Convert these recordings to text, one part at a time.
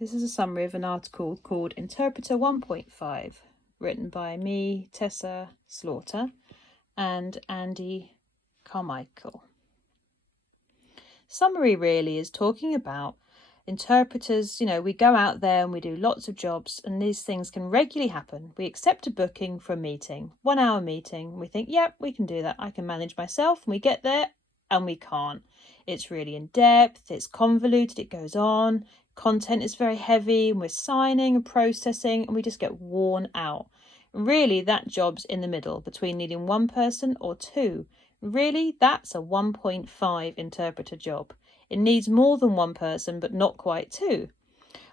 This is a summary of an article called Interpreter 1.5, written by me, Tessa Slaughter, and Andy Carmichael. Summary really is talking about interpreters. We go out there and we do lots of jobs, and these things can regularly happen. We accept a booking for a meeting, 1 hour meeting. We think, yep, we can do that. I can manage myself. And we get there and we can't. It's really in depth. It's convoluted. It goes on. Content is very heavy, and we're signing and processing, and we just get worn out. Really, that job's in the middle between needing one person or two. Really, that's a 1.5 interpreter job. It needs more than one person, but not quite two.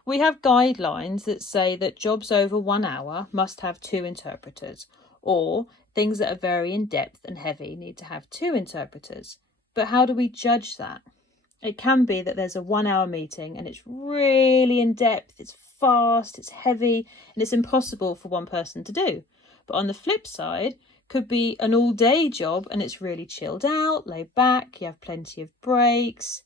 We have guidelines that say that jobs over 1 hour must have 2 interpreters, or things that are very in-depth and heavy need to have 2 interpreters. But how do we judge that? It can be that there's a 1 hour meeting and it's really in-depth, it's fast, it's heavy, and it's impossible for one person to do. But on the flip side, could be an all-day job and it's really chilled out, laid back, you have plenty of breaks.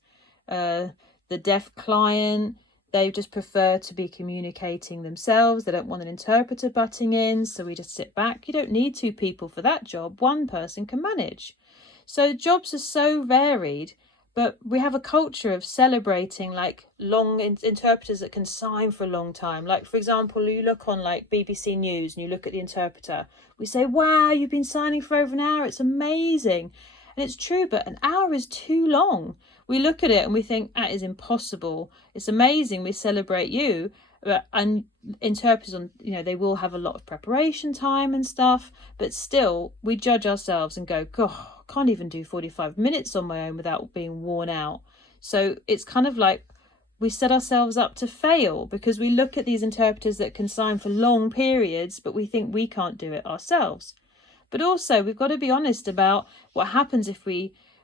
The deaf client, they just prefer to be communicating themselves. They don't want an interpreter butting in, so we just sit back. You don't need 2 people for that job. One person can manage. So jobs are so varied, but we have a culture of celebrating like long interpreters that can sign for a long time. Like, for example, you look on like BBC News and you look at the interpreter. We say, wow, you've been signing for over an hour. It's amazing. And it's true, but an hour is too long. We look at it and we think, that is impossible. It's amazing. We celebrate you. And interpreters, they will have a lot of preparation time and stuff, but still we judge ourselves and go, God, I can't even do 45 minutes on my own without being worn out. So it's kind of like we set ourselves up to fail because we look at these interpreters that can sign for long periods, but we think we can't do it ourselves. But also we've got to be honest about what happens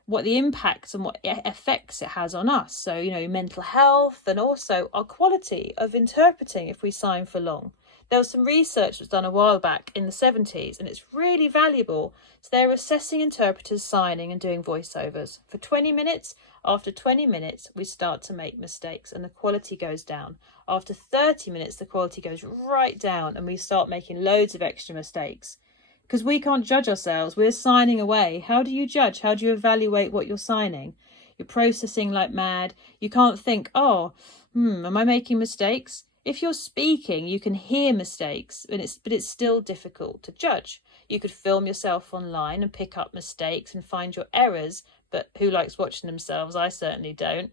what the impacts and what effects it has on us. So, mental health and also our quality of interpreting if we sign for long. There was some research that was done a while back in the 70s, and it's really valuable. So they're assessing interpreters signing and doing voiceovers for 20 minutes. After 20 minutes, we start to make mistakes and the quality goes down. After 30 minutes, the quality goes right down and we start making loads of extra mistakes. Because we can't judge ourselves. We're signing away. How do you judge? How do you evaluate what you're signing? You're processing like mad. You can't think, am I making mistakes? If you're speaking, you can hear mistakes, but it's still difficult to judge. You could film yourself online and pick up mistakes and find your errors, but who likes watching themselves? I certainly don't.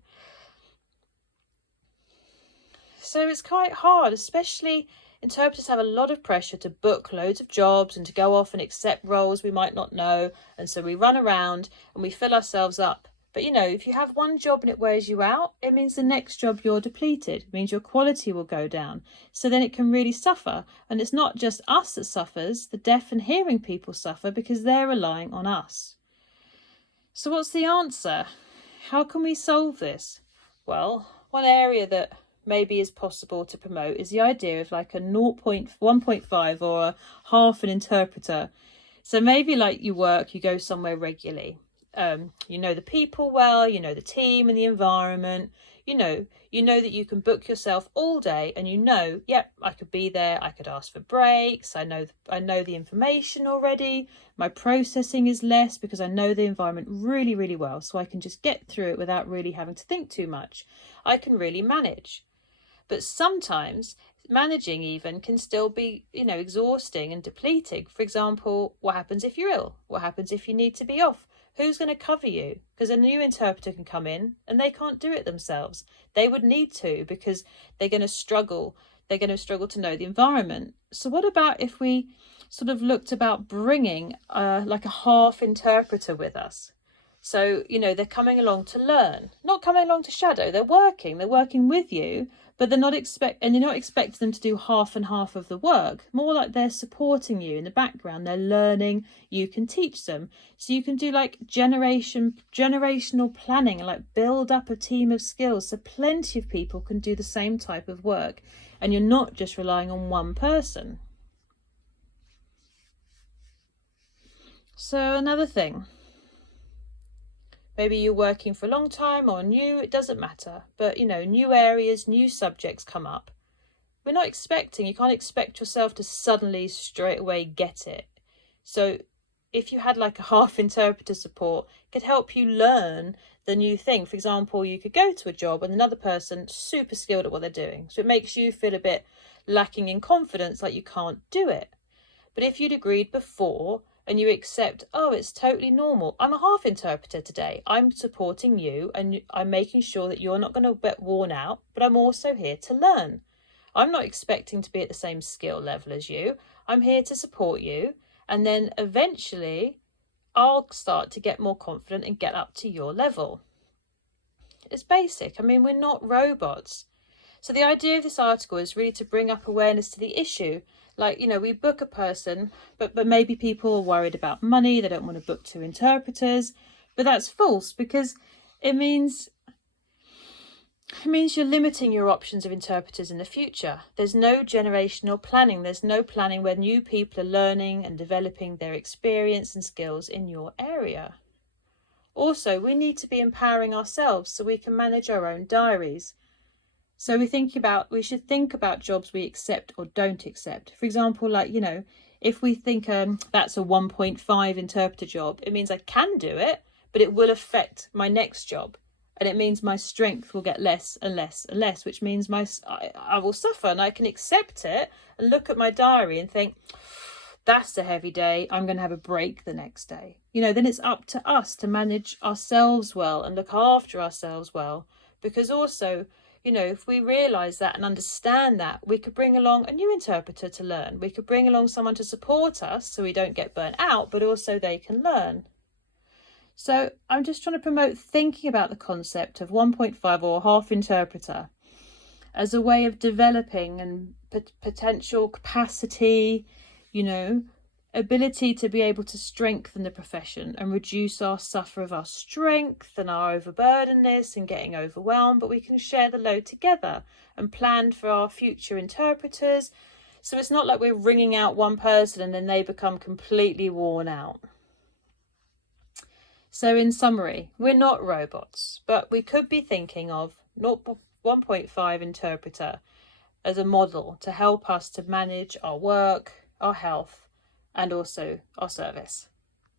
So it's quite hard, especially interpreters have a lot of pressure to book loads of jobs and to go off and accept roles we might not know. And so we run around and we fill ourselves up. But, if you have one job and it wears you out, it means the next job you're depleted. It means your quality will go down. So then it can really suffer. And it's not just us that suffers. The deaf and hearing people suffer because they're relying on us. So what's the answer? How can we solve this? Well, one area that maybe is possible to promote is the idea of like a 1.5 or a half an interpreter. So maybe like you go somewhere regularly. You know the people well, you know the team and the environment. You know that you can book yourself all day and I could be there. I could ask for breaks. I know the information already. My processing is less because I know the environment really, really well. So I can just get through it without really having to think too much. I can really manage. But sometimes managing even can still be, exhausting and depleting. For example, what happens if you're ill? What happens if you need to be off? Who's going to cover you? Because a new interpreter can come in and they can't do it themselves. They would need to because they're going to struggle. They're going to struggle to know the environment. So what about if we sort of looked about bringing like a half interpreter with us? So, they're coming along to learn, not coming along to shadow. They're working with you, but you're not expecting them to do half and half of the work. More like they're supporting you in the background. They're learning. You can teach them. So you can do like generational planning, like build up a team of skills. So plenty of people can do the same type of work, and you're not just relying on one person. So another thing. Maybe you're working for a long time or new, it doesn't matter. But, new areas, new subjects come up. You can't expect yourself to suddenly straight away get it. So if you had like a half interpreter support, it could help you learn the new thing. For example, you could go to a job and another person super skilled at what they're doing. So it makes you feel a bit lacking in confidence, like you can't do it. But if you'd agreed before and you accept, oh, it's totally normal. I'm a half interpreter today. I'm supporting you and I'm making sure that you're not going to get worn out, but I'm also here to learn. I'm not expecting to be at the same skill level as you. I'm here to support you. And then eventually I'll start to get more confident and get up to your level. It's basic. I mean, we're not robots. So the idea of this article is really to bring up awareness to the issue. Like, we book a person, but maybe people are worried about money. They don't want to book 2 interpreters. But that's false, because it means you're limiting your options of interpreters in the future. There's no generational planning. There's no planning where new people are learning and developing their experience and skills in your area. Also, we need to be empowering ourselves so we can manage our own diaries. So we should think about jobs we accept or don't accept. For example, like, if we think that's a 1.5 interpreter job, it means I can do it, but it will affect my next job. And it means my strength will get less and less and less, which means I will suffer, and I can accept it and look at my diary and think, that's a heavy day. I'm going to have a break the next day. Then it's up to us to manage ourselves well and look after ourselves well. Because also, if we realise that and understand that, we could bring along a new interpreter to learn. We could bring along someone to support us so we don't get burnt out, but also they can learn. So I'm just trying to promote thinking about the concept of 1.5 or half interpreter as a way of developing and potential capacity, ability to be able to strengthen the profession and reduce our suffer of our strength and our overburdenedness and getting overwhelmed, but we can share the load together and plan for our future interpreters. So it's not like we're ringing out one person and then they become completely worn out. So in summary, we're not robots, but we could be thinking of 1.5 interpreter as a model to help us to manage our work, our health, and also our service.